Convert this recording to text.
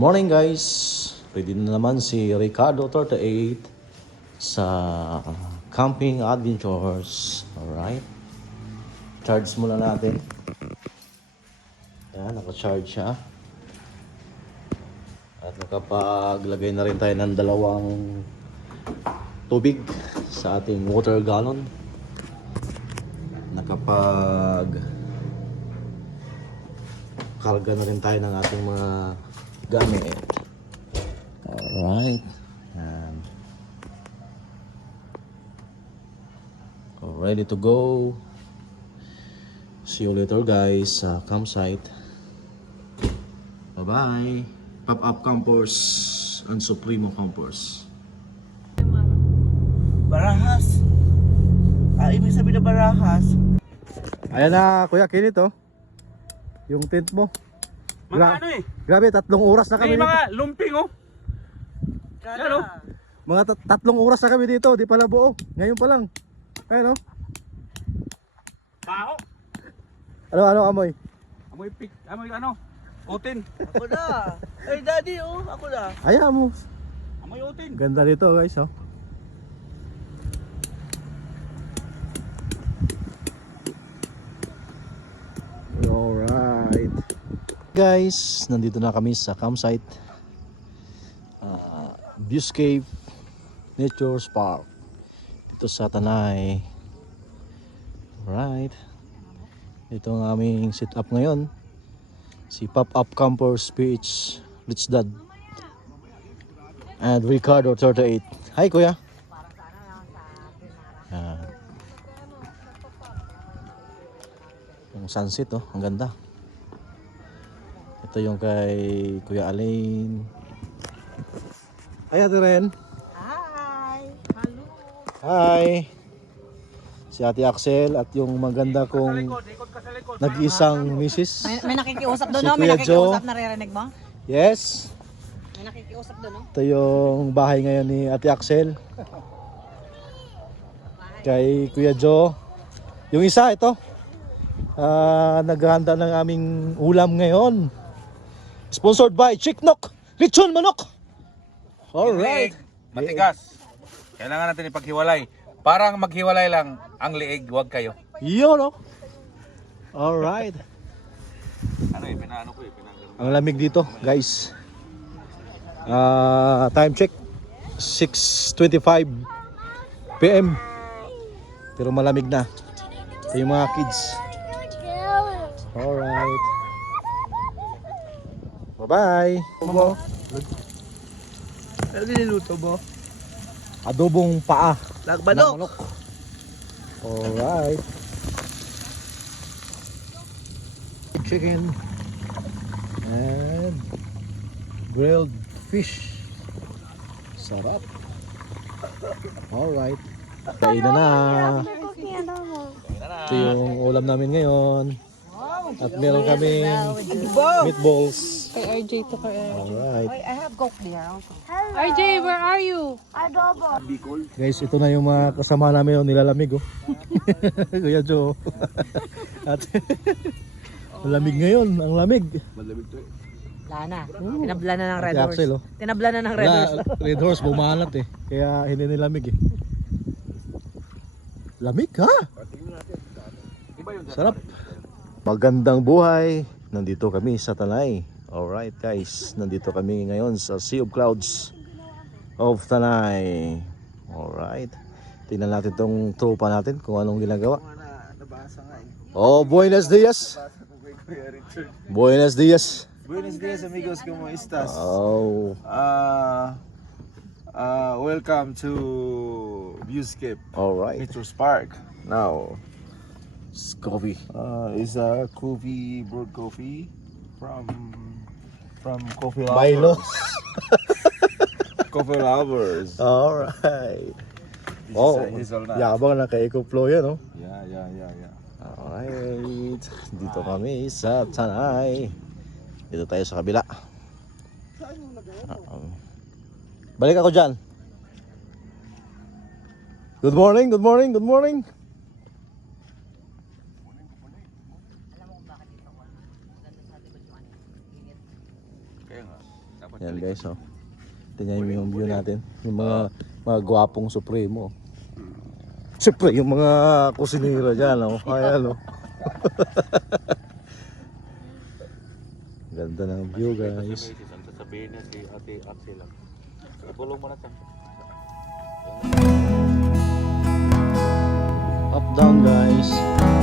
morning guys! Ready na naman si Ricardo 38 sa Camping Adventures. Alright. Charge muna natin. Ayan, naka-charge siya. At nakapaglagay na rin tayo ng dalawang tubig sa ating water gallon. Karga na rin tayo ng ating mga gamit. Alright. And ready to go. See you later guys sa campsite. Bye bye. Pop-up campers and Supremo campers. Barahas. Ibig sabihin na Barahas. Ayan na Kuya Kinit oh. Yung tent mo. Mga ano eh? Grabe, 3 oras na kami May dito. mga lumping oh. Yan oh. Mga 3 oras na kami dito, di pala buo. Ngayon pa lang. Ayun oh. Baho. Ano amoy? Amoy ano? Utin. Ako na. Ay daddy oh, ako na. Ayaw mo. Amoy utin. Ganda dito guys oh. Alright. Guys, nandito na kami sa campsite. Viewscape Nature Park. Dito sa Tanay. Alright. Ito ang aming sit up ngayon. Si Pop-Up Campers PH Rich Dad and Ricardo 38. Hi Kuya. Yung sunset oh, ang ganda. Ito yung kay Kuya Alain. Hi Ate Ren. Hi. Hello. Hi. Si Ate Axel at yung maganda kong Ikot ka sa likod. nag-isang misis. May nakikiusap doon, Si no? May Kuya nakikiusap, Joe. naririnig mo? Yes. May nakikiusap doon, no? Ito yung bahay ngayon ni Ate Axel. Kay Kuya Joe. Yung isa ito. Naghahanda ng aming ulam ngayon. Sponsored by Chiknok Lechon Manok. Alright. Matigas. Kailangan natin ipaghiwalay. Parang maghiwalay lang ang liig, wag kayo. Yun oh. Alright. Ano eh, pinaano ko eh, pinanggalan. Ang lamig dito guys. Time check 6:25 PM. Pero malamig na. Ito yung mga kids. Alright. Bye-bye. Ano niluto mo? Adobong paa ng Nagmanok. manok. Alright. Chicken and grilled fish. Sarap. Alright. Kainan na. Ito yung ulam namin ngayon. At meron kaming meatballs. Kay RJ to kay RJ. Alright. I have coke there also. RJ, where are you? Guys, ito na yung mga kasama namin yung nilalamig oh. Kuya Joe. At malamig ngayon, ang lamig. Wala na. Tinabla na ng Red Ate Horse. Axel, oh. Tinabla na ng Red Horse. Red Horse bumanat eh. Kaya hindi nilamig eh. Lamig ha? Sarap. Magandang buhay. Nandito kami sa Tanay. Alright guys, nandito kami ngayon sa Sea of Clouds of Tanay. Alright. Tingnan natin tong tropa natin kung anong ginagawa. Oh, buenos dias. Buenos dias. Buenos días amigos, ¿cómo estás? Oh, Welcome to Viewscape alright. Nature Park. Now, It's coffee. it's a coffee, brewed coffee from coffee Milo. lovers. Coffee lovers. Alright. This Oh, is a hazelnut. yabang na kay Eco Flow yan, oh. Yeah. Alright. Dito kami sa Tanay. Dito tayo sa kabila. Balik ako dyan. Good morning, good morning, good morning. Yan guys, oh. Tingnan niyo yung view natin. Yung mga gwapong supremo. Siyempre, yung mga kusinira dyan, oh. Ayan, oh. Ganda ng view, guys. Ang sasabihin niya si Ate Axel lang. Ibulong mo na siya. Up, down, guys.